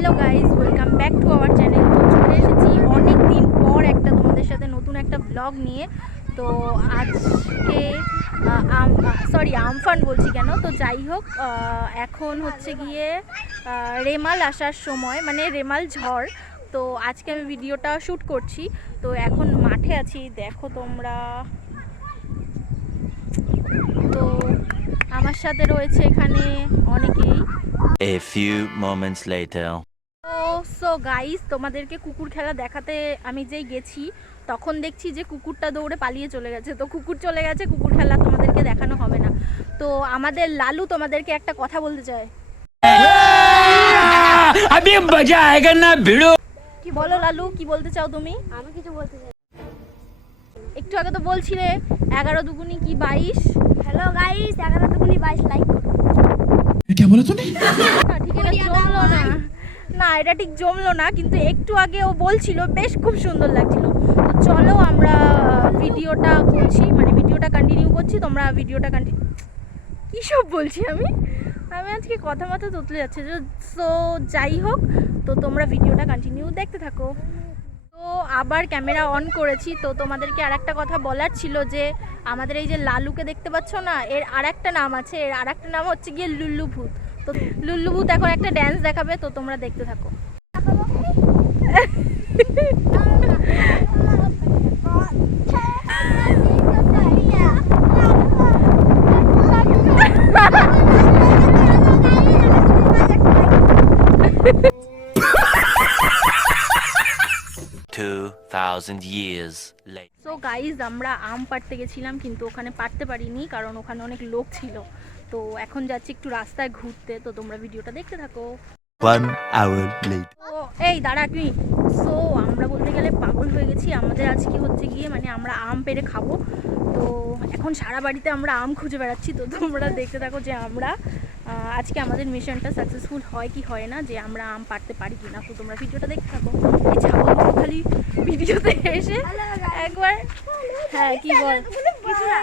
Hello guys, welcome back to our channel. তো চলে এসেছি অনেক দিন পর একটা তোমাদের সাথে নতুন একটা ব্লগ নিয়ে। তো আজকে আমফান বলছি কেন, তো যাই হোক, এখন হচ্ছে গিয়ে রেমাল আসার সময়, মানে রেমাল ঝড়। তো আজকে আমি ভিডিওটা শ্যুট করছি। তো এখন মাঠে আছি, দেখো তোমরা। তো আমার সাথে রয়েছে এখানে অনেকেই। A few moments later. So guys, তোমাদেরকে কুকুর খেলা দেখাতে আমি যেই গেছি তখন দেখছি যে কুকুরটা দৌড়ে পালিয়ে চলে গেছে। তো কুকুর চলে গেছে, কুকুর খেলা তোমাদেরকে দেখানো হবে না। তো আমাদের লালু তোমাদেরকে একটা কথা বলতে চায়। अभी मजा आएगा ना भिड़ो। কি বলো লালু, কি বলতে চাও তুমি? আমি কিছু বলতে চাই। একটু আগে তো বলছিলে 11 দুগুনি কি 22। হ্যালো গাইস, 11 দুগুনি 22 লাইক করো। क्या बोला तूने? না ঠিক এটা জমলো না, না এটা ঠিক জমলো না, কিন্তু একটু আগে ও বলছিল, বেশ খুব সুন্দর লাগছিল। তো চলো আমরা ভিডিওটা করছি, মানে ভিডিওটা কন্টিনিউ করছি। তোমরা ভিডিওটা কী সব বলছি আমি আজকে কথা মাথা তোতলে যাচ্ছে। সো যাই হোক, তো তোমরা ভিডিওটা কন্টিনিউ দেখতে থাকো। তো আবার ক্যামেরা অন করেছি। তো তোমাদেরকে আর একটা কথা বলার ছিল যে আমাদের এই যে লালুকে দেখতে পাচ্ছ না, এর আর একটা নাম আছে। এর আর একটা নাম হচ্ছে গিয়ে লুল্লু ভূত। তো লুল্লু ভূত এখন একটা ড্যান্স দেখাবে, তো তোমরা দেখতে থাকো। $2,000 years later. সো গাইজ, আমরা আম পাড়তে গেছিলাম, কিন্তু ওখানে পাড়তে পারিনি কারণ ওখানে অনেক লোক ছিল। তো এখন যাচ্ছি একটু রাস্তায় ঘুরতে, তো তোমরা ভিডিওটা দেখতে থাকো। 1 hour later. তো এই দাঁড়া তুই। সো আমরা বলতে গেলে পাগল হয়ে গেছি। আমাদের আজকে হচ্ছে গিয়ে, মানে আমরা আম পেড়ে খাবো। তো এখন সারা বাড়িতে আমরা আম খুঁজে বেড়াচ্ছি। তো তোমরা দেখতে থাকো যে আমরা আজকে আমাদের মিশনটা সাকসেসফুল হয় কি হয় না, যে আমরা আম পাড়তে পারি কি না। তো তোমরা ভিডিওটা দেখতে থাকো। এই ছাগলগুলো খালি ভিডিওতে এসে একবার, হ্যাঁ কি বল, কিছু না,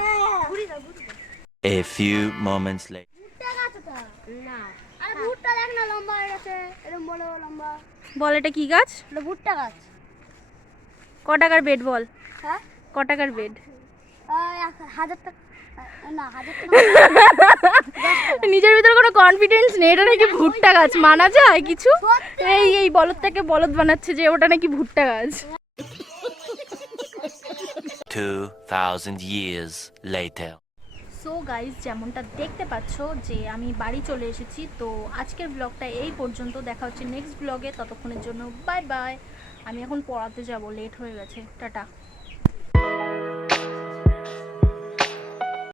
ঘুরি দাও। A few moments later. ভুট্টা গাছ ওটা না, আরে ভুট্টা দেখ না, লম্বা হয়ে গেছে, এরকম বড় লম্বা। বল এটা কি গাছ? এটা ভুট্টা গাছ। ক টাকার বেড বল? হ্যাঁ, ক টাকার বেড? 1000 টাকা না, 1000 টাকা। নিজের ভিতরে কোনো কনফিডেন্স নেই। এটা নাকি ভুট্টা গাছ, মানা যায় কিছু? এই বলদটাকে বলদ বানাচ্ছে যে ওটা নাকি ভুট্টা গাছ। 2,000 years later. সো গাইজ, যেমনটা দেখতে পাচ্ছ যে আমি বাড়ি চলে এসেছি। তো আজকের ব্লগটা এই পর্যন্ত, দেখা হচ্ছে নেক্সট ব্লগে। ততক্ষণের জন্য বাই বাই। আমি এখন পড়াতে যাব, লেট হয়ে গেছে। টাটা।